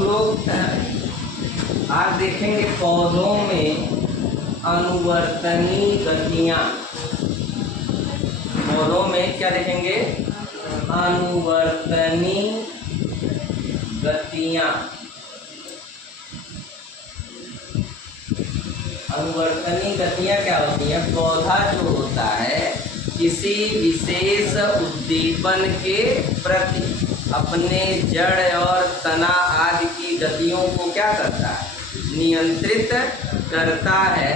हम लोग आज देखेंगे पौधों में अनुवर्तनी गतियाँ। पौधों में क्या देखेंगे? अनुवर्तनी गतियाँ। अनुवर्तनी गतियाँ क्या होती हैं? पौधा जो होता है किसी विशेष उद्दीपन के प्रति अपने जड़ और तना आदि की गतियों को क्या करता है? नियंत्रित करता है।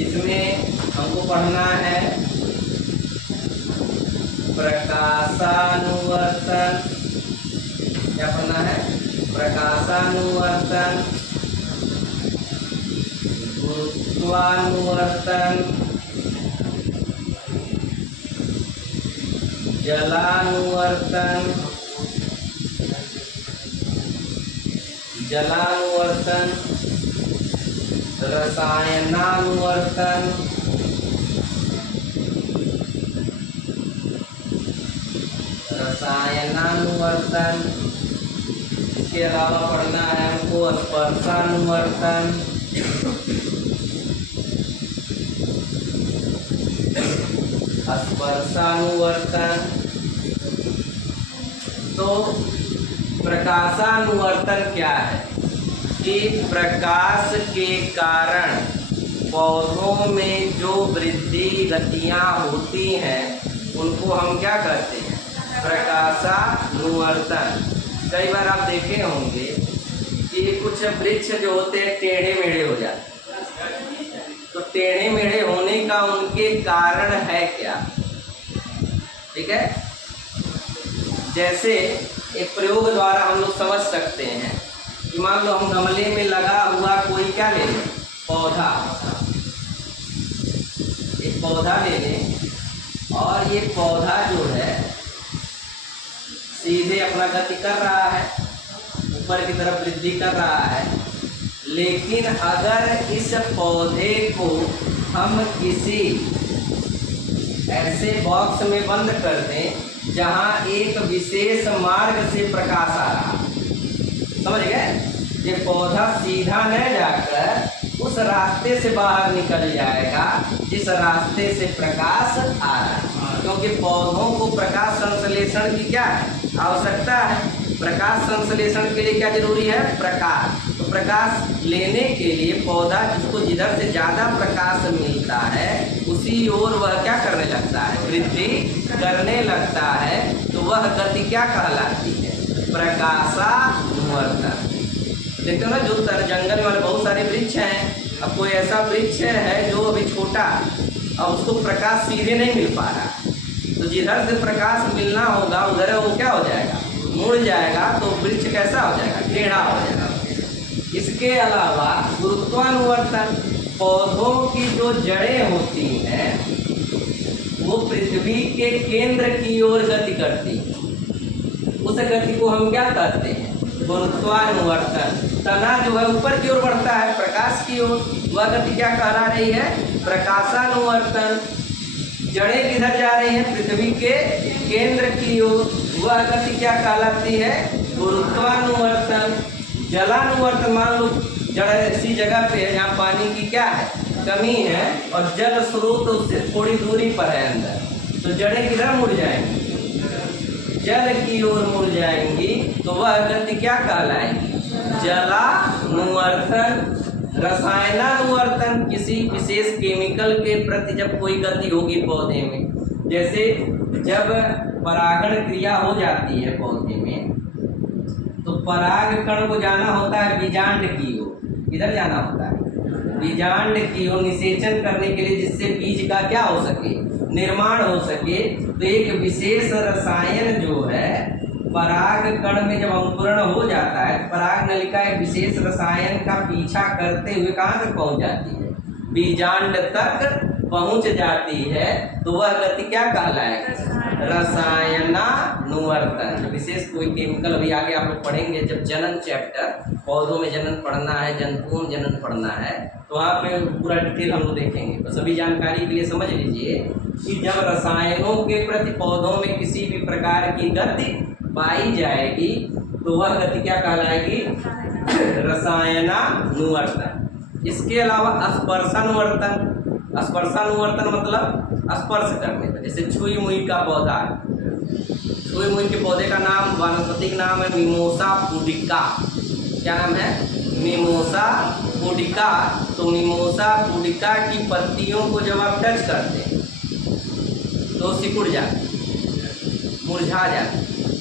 इसमें हमको पढ़ना है प्रकाशानुवर्तन। क्या पढ़ना है? प्रकाशानुवर्तन, गुरुत्वानुवर्तन, जलानुवर्तन, जलानुवर्तन, रसायनानुवर्तन, रसायनानुवर्तन। इसके अलावा पढ़ना है हमको स्पर्शानुवर्तन, स्पर्शानुवर्तन। तो प्रकाशानुवर्तन क्या है? कि प्रकाश के कारण पौधों में जो वृद्धि गतियाँ होती हैं उनको हम क्या कहते हैं? प्रकाशानुवर्तन। कई बार आप देखे होंगे कि कुछ वृक्ष जो होते हैं टेढ़े मेढ़े हो जाते हैं। तो टेढ़े मेढ़े होने का उनके कारण है क्या? ठीक है, जैसे एक प्रयोग द्वारा हम लोग समझ सकते हैं कि मान लो हम गमले में लगा हुआ कोई क्या ले लें? पौधा। एक पौधा ले लें और ये पौधा जो है सीधे अपना गति कर रहा है, ऊपर की तरफ वृद्धि कर रहा है। लेकिन अगर इस पौधे को हम किसी ऐसे बॉक्स में बंद कर दें जहां एक विशेष मार्ग से प्रकाश आ रहा, समझ गए? ये पौधा सीधा न जाकर उस रास्ते से बाहर निकल जाएगा जिस रास्ते से प्रकाश आ रहा है, क्योंकि पौधों को प्रकाश संश्लेषण की क्या है? आवश्यकता है। प्रकाश संश्लेषण के लिए क्या जरूरी है? प्रकाश। तो प्रकाश लेने के लिए पौधा जिसको जिधर से ज़्यादा प्रकाश मिलता है उसी ओर वह क्या करने लगता है? वृद्धि करने लगता है। तो वह गति क्या कहलाती है? प्रकाशानुवर्तन। देखते हो ना, जो जंगल में बहुत सारे वृक्ष हैं। अब कोई ऐसा वृक्ष है जो अभी छोटा और उसको प्रकाश सीधे नहीं मिल पा रहा, तो जिधर से प्रकाश मिलना होगा उधर वो क्या हो जाएगा? मुड़ जाएगा। तो वृक्ष कैसा हो जाएगा? टेढ़ा हो जाएगा। इसके अलावा गुरुत्वानुवर्तन, पौधों की जो जड़ें होती हैं वो पृथ्वी के केंद्र की ओर गति करती हैं। उस गति को हम क्या कहते हैं? गुरुत्वानुवर्तन। तना जो है ऊपर की ओर बढ़ता है प्रकाश की ओर, वह गति क्या कहला रही है? प्रकाशानुवर्तन। जड़ें किधर जा रही हैं? पृथ्वी के केंद्र की ओर, वह गति क्या कहलाती है? गुरुत्वानुवर्तन। जलानुवर्तन, मान लो जड़ ऐसी जगह पे है जहाँ पानी की क्या है? कमी है और जल स्रोत उससे थोड़ी दूरी पर है अंदर, तो जड़ें किधर मुड़ जाएंगी? जल की ओर मुड़ जाएंगी। तो वह गति क्या कहलाएगी? जलानुवर्तन। रसायनानुवर्तन, किसी विशेष केमिकल के प्रति जब कोई गति होगी पौधे में, जैसे जब परागण क्रिया हो जाती है पौधे में तो पराग कण को जाना होता है बीजांड की ओर। इधर जाना होता है बीजांड की ओर निषेचन करने के लिए, जिससे बीज का क्या हो सके? निर्माण हो सके। तो एक विशेष रसायन जो है पराग कण में जब अंकुरण हो जाता है, पराग नलिका एक विशेष रसायन का पीछा करते हुए कहाँ तक पहुँच जाती है? बीजांड तक पहुँच जाती है। तो वह गति क्या कहलाएगी? रसायनानुवर्तन। विशेष कोई केमिकल अभी आगे आप लोग पढ़ेंगे जब जनन चैप्टर, पौधों में जनन पढ़ना है, जंतुओं में जनन पढ़ना है, तो वहाँ पे पूरा डिटेल हम लोग देखेंगे। बस अभी जानकारी के लिए समझ लीजिए कि जब रसायनों के प्रति पौधों में किसी भी प्रकार की गति पाई जाएगी तो वह गति क्या कहलाएगी? रसायनानुवर्तन। इसके अलावा स्पर्शानुवर्तन। स्पर्शानुवर्तन मतलब स्पर्श करने का, जैसे छुई मुई का पौधा है, छुई मुई के पौधे का नाम, वनस्पति का नाम है मिमोसा पुडिका। क्या नाम है? Mimosa pudica. तो मिमोसा पुडिका की पत्तियों को जब आप टच करते हैं तो सिकुड़ जाते, मुरझा जाते,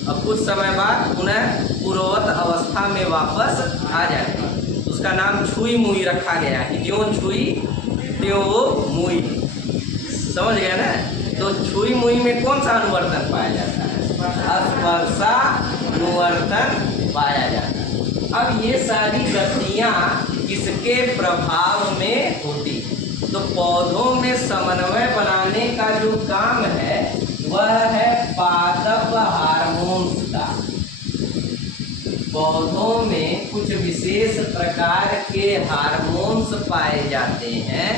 और कुछ समय बाद पुनः पूर्ववत अवस्था में वापस आ जाते हैं। उसका नाम छुई मुई रखा गया कि ज्यों छुई त्यों वो मुई। समझ गया ना? तो छुई मुई में कौन सा अनुवर्तन पाया जाता है? स्पर्शानुवर्तन पाया जाता है। अब ये सारी गतियाँ किसके प्रभाव में होती है? तो पौधों में समन्वय बनाने का जो काम है वह है पादप हार्मोन्स का। पौधों में कुछ विशेष प्रकार के हार्मोन्स पाए जाते हैं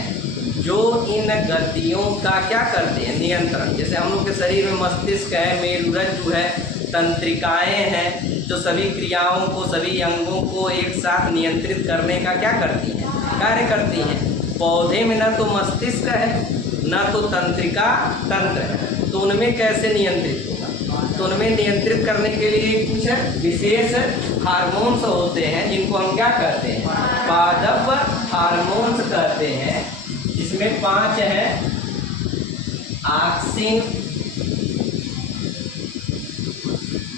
जो इन गतियों का क्या करते हैं? नियंत्रण। जैसे हम लोग के शरीर में मस्तिष्क है, मेरुरज्जु है, तंत्रिकाएं हैं, जो सभी क्रियाओं को, सभी अंगों को एक साथ नियंत्रित करने का क्या करती हैं? कार्य करती हैं। पौधे में न तो मस्तिष्क है न तो तंत्रिका तंत्र है, तो उनमें कैसे नियंत्रित होगा? तो उनमें नियंत्रित करने के लिए कुछ विशेष हार्मोन्स होते हैं जिनको हम क्या कहते हैं? पादप हार्मोन्स कहते हैं। इसमें 5 हैं। ऑक्सिन,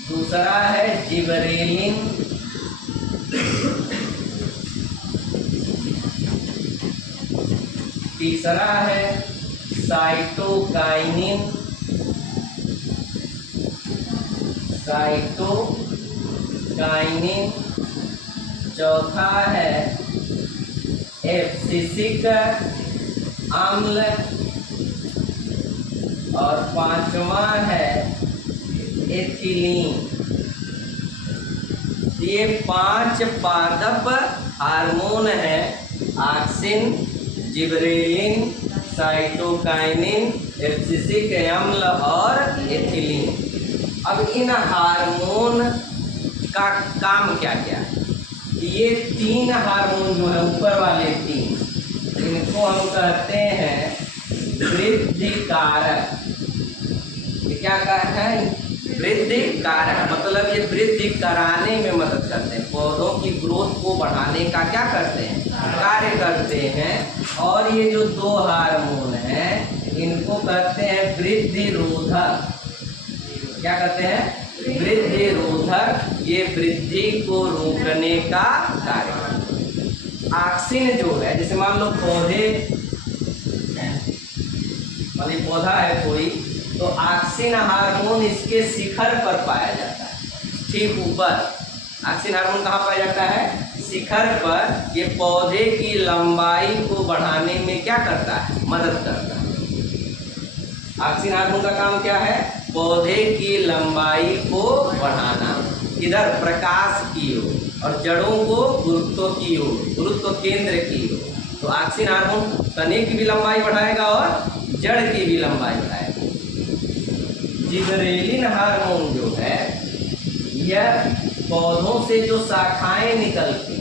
दूसरा है जिबरेलिन, तीसरा है साइटोकाइनिन, चौथा है एब्सिसिक अम्ल, और 5वां है एथिलीन। ये 5 पादप हार्मोन हैं, ऑक्सिन, जिबरेलिन, साइटोकाइनिन, एब्सिसिक अम्ल और एथिलीन। अब इन हार्मोन का काम क्या क्या है? ये 3 हार्मोन जो है, ऊपर वाले 3, इनको हम कहते हैं वृद्धि कारक। ये क्या कारक है? वृद्धि कारक। मतलब ये वृद्धि कराने में मदद करते हैं, पौधों की ग्रोथ को बढ़ाने का क्या करते हैं? कार्य करते हैं। और ये जो 2 हार्मोन हैं इनको कहते हैं वृद्धि रोधक। क्या कहते हैं? वृद्धि रोधक। ये वृद्धि को रोकने का कार्य करते हैं। ऑक्सिन जो है, जैसे मान लो पौधे, मतलब पौधा है कोई, तो ऑक्सिन हार्मोन इसके शिखर पर पाया जाता है, ठीक ऊपर। ऑक्सिन हार्मोन कहाँ पाया जाता है? शिखर पर। ये पौधे की लंबाई को बढ़ाने में क्या करता है? मदद करता है। ऑक्सिन हार्मोन का काम क्या है? पौधे की लंबाई को बढ़ाना। इधर प्रकाश की ओर, और जड़ों को गुरुत्व की ओर, गुरुत्व केंद्र की ओर। तो ऑक्सिन हार्मोन तने की भी लंबाई बढ़ाएगा और जड़ की भी लंबाई बढ़ाएगा। जिबरेलिन हार्मोन जो है, यह पौधों से जो शाखाएं निकलती,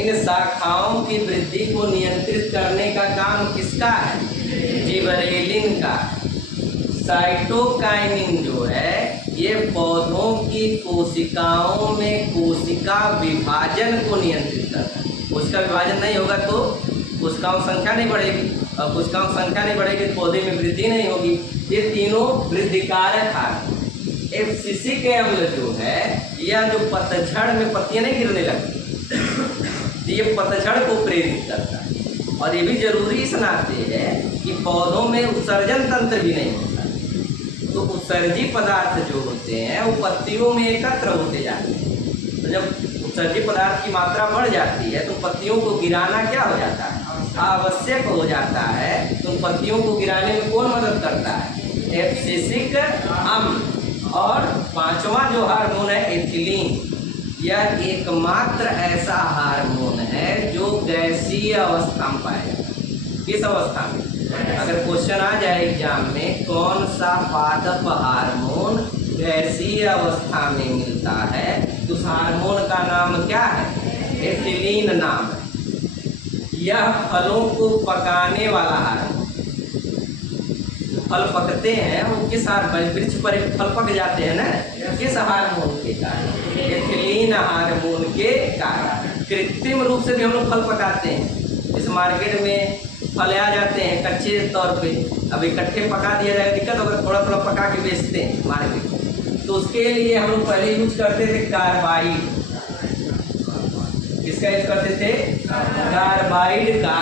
इन शाखाओं की वृद्धि को नियंत्रित करने का काम किसका है? जिबरेलिन का। साइटोकाइनिन जो है, ये पौधों की कोशिकाओं में कोशिका विभाजन को नियंत्रित करता है। कोशिका विभाजन नहीं होगा तो कोशिकाओं की संख्या नहीं बढ़ेगी, और कोशिकाओं की संख्या नहीं बढ़ेगी तो पौधे में वृद्धि नहीं होगी। ये तीनों वृद्धिकारक हार्मोन। एब्सिसिक अम्ल जो है, यह जो पतझड़ में पत्तियां नहीं गिरने लगती, ये पतझड़ को प्रेरित करता है। और ये भी जरूरी इस नाते है कि पौधों में उत्सर्जन तंत्र भी नहीं होता, तो उत्सर्जी पदार्थ जो होते हैं वो पत्तियों में एकत्र होते जाते हैं। तो जब उत्सर्जी पदार्थ की मात्रा बढ़ जाती है तो पत्तियों को गिराना क्या हो जाता है? आवश्यक हो जाता है। तो पत्तियों को गिराने में कौन मदद करता है? एब्सिसिक अम्ल। और 5वां जो हार्मोन है एथिलीन, यह एकमात्र ऐसा हार्मोन है जो गैसीय अवस्था में पाया जाता है। किस अवस्था में? अगर क्वेश्चन आ जाए एग्जाम में, कौन सा पादप हार्मोन गैसीय अवस्था में मिलता है, तो उस हार्मोन का नाम क्या है? एथिलीन नाम है। यह फलों को पकाने वाला हार्मोन, फल पकते हैं वो किस हार्मोन, वृक्ष पर फल पक जाते हैं ना, किस हार्मोन के कारण? एथिलीन हार्मोन के कारण। कृत्रिम रूप से भी हम लोग फल पकाते हैं। इस मार्केट में फल आ जाते हैं कच्चे तौर पे, अब इकट्ठे पका दिया जाएगा दिक्कत होगा, थोड़ा थोड़ा पका के बेचते हैं मार्केट में। तो उसके लिए हम लोग पहले यूज करते थे कार्बाइड। किसका यूज करते थे? कार्बाइड का।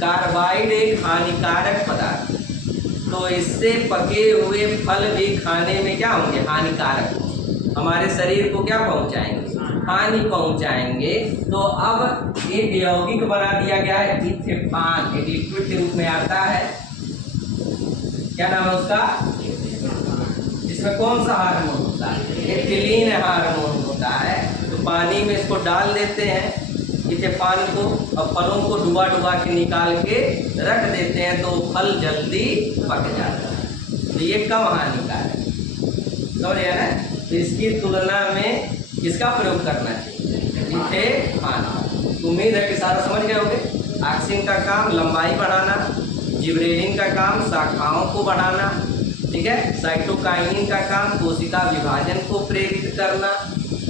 कार्बाइड एक हानिकारक पदार्थ, तो इससे पके हुए फल भी खाने में क्या होंगे? हानिकारक, हमारे शरीर को क्या पहुंचाएंगे? हानि पहुंचाएंगे। तो अब एक यौगिक बना दिया गया है इथेनॉल, एक लिक्विड के रूप में आता है। क्या नाम है उसका? इसमें कौन सा हार्मोन होता है? एथिलीन हार्मोन होता है। तो पानी में इसको डाल देते हैं इथेनॉल को, और फलों को डुबा डुबा के निकाल के रख देते हैं, तो फल जल्दी पक जाता है। तो ये कम हानिकारक, समझ गया ना? तो इसकी तुलना में किसका प्रयोग करना चाहिए? इथेनॉल। उम्मीद है कि सारा समझ गए होंगे। ऑक्सिन का काम लंबाई बढ़ाना, जिबरेलिन का काम शाखाओं को बढ़ाना, ठीक है। साइटोकाइनिन का काम कोशिका विभाजन को प्रेरित करना,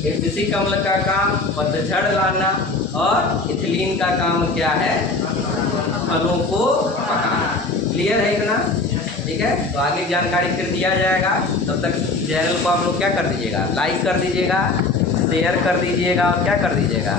एब्सिसिक अम्ल का काम पतझड़ लाना, और इथिलीन का काम क्या है? फलों को पकाना। क्लियर है इतना? ठीक है। तो आगे जानकारी फिर दिया जाएगा। तब तक चैनल को आप लोग क्या कर दीजिएगा? लाइक कर दीजिएगा, शेयर कर दीजिएगा, और क्या कर दीजिएगा?